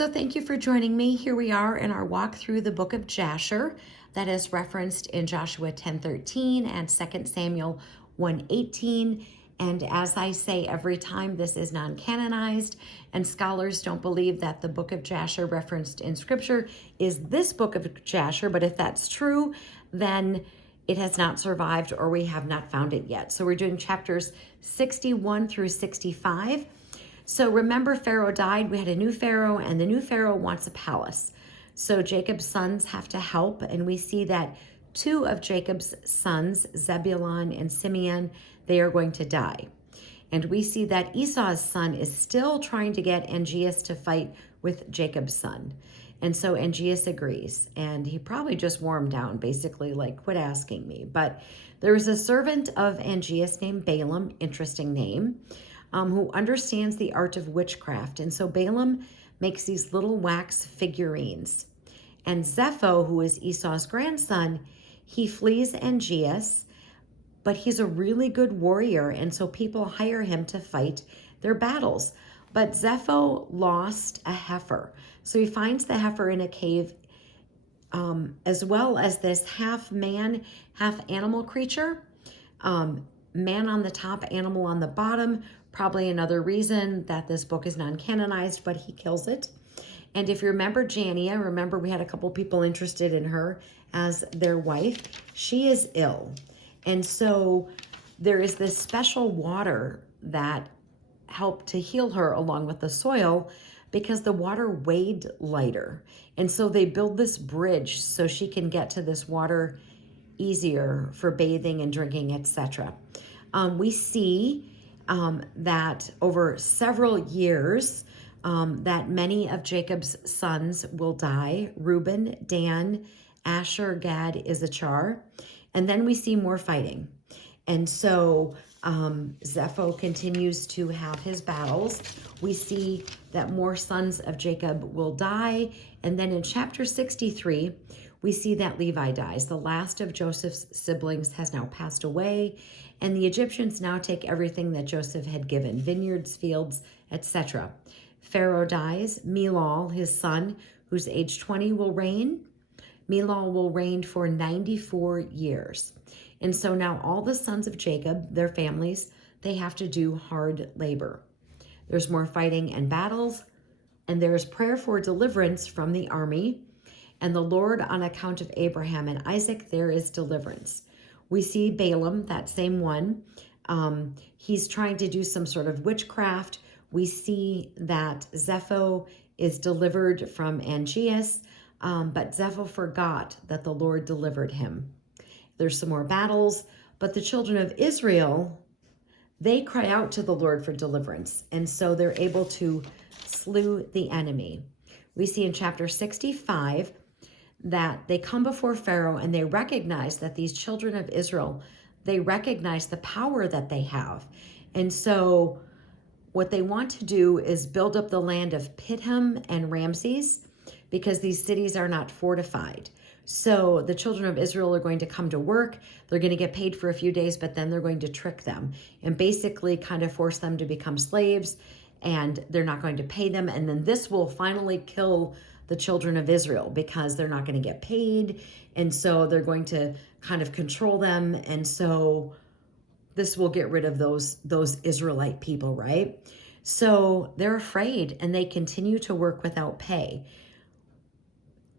So thank you for joining me. Here we are in our walk through the book of Jasher that is referenced in Joshua 10:13 and 2 Samuel 1:18. And as I say every time, this is non-canonized, and scholars don't believe that the book of Jasher referenced in scripture is this book of Jasher, but if that's true, then it has not survived or we have not found it yet. So we're doing chapters 61 through 65. So remember, Pharaoh died, we had a new Pharaoh, and the new Pharaoh wants a palace. So Jacob's sons have to help, and we see that two of Jacob's sons, Zebulun and Simeon, they are going to die. And we see that Esau's son is still trying to get Angeas to fight with Jacob's son. And so Angeas agrees, and he probably just wore him down, basically like, quit asking me. But there is a servant of Angeas named Balaam, interesting name, who understands the art of witchcraft. And so Balaam makes these little wax figurines. And Zepho, who is Esau's grandson, he flees Angeas, but he's a really good warrior, and so people hire him to fight their battles. But Zepho lost a heifer. So he finds the heifer in a cave, as well as this half man, half animal creature. Man on the top, animal on the bottom. Probably another reason that this book is non-canonized, but he kills it. And if you remember Jania, remember we had a couple people interested in her as their wife. She is ill. And so there is this special water that helped to heal her along with the soil because the water weighed lighter. And so they build this bridge so she can get to this water easier for bathing and drinking, etc. We see that over several years that many of Jacob's sons will die: Reuben, Dan, Asher, Gad, Issachar. And then we see more fighting. And so Zepho continues to have his battles. We see that more sons of Jacob will die. And then in chapter 63, we see that Levi dies. The last of Joseph's siblings has now passed away, and the Egyptians now take everything that Joseph had given, vineyards, fields, etc. Pharaoh dies. Milal, his son, who's age 20, will reign. Milal will reign for 94 years. And so now all the sons of Jacob, their families, they have to do hard labor. There's more fighting and battles, and there's prayer for deliverance from the army. And the Lord, on account of Abraham and Isaac, there is deliverance. We see Balaam, that same one. He's trying to do some sort of witchcraft. We see that Zepho is delivered from Angeas, but Zepho forgot that the Lord delivered him. There's some more battles, but the children of Israel, they cry out to the Lord for deliverance, and so they're able to slew the enemy. We see in chapter 65 that they come before Pharaoh and they recognize that these children of Israel, they recognize the power that they have. And so what they want to do is build up the land of Pithom and Ramses, because these cities are not fortified. So the children of Israel are going to come to work. They're going to get paid for a few days, but then they're going to trick them and basically kind of force them to become slaves, and they're not going to pay them. And then this will finally kill the children of Israel because they're not going to get paid. And so they're going to kind of control them. And so this will get rid of those Israelite people, right? So they're afraid and they continue to work without pay.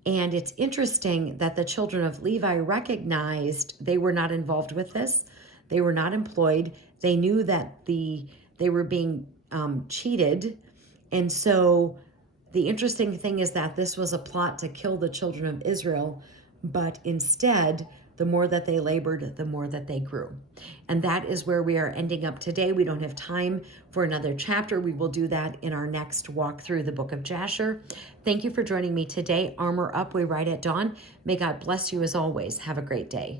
And it's interesting that the children of Levi recognized they were not involved with this. They were not employed. They knew that they were being cheated. And so the interesting thing is that this was a plot to kill the children of Israel, but instead, the more that they labored, the more that they grew. And that is where we are ending up today. We don't have time for another chapter. We will do that in our next walk through the book of Jasher. Thank you for joining me today. Armor up, we ride at dawn. May God bless you as always. Have a great day.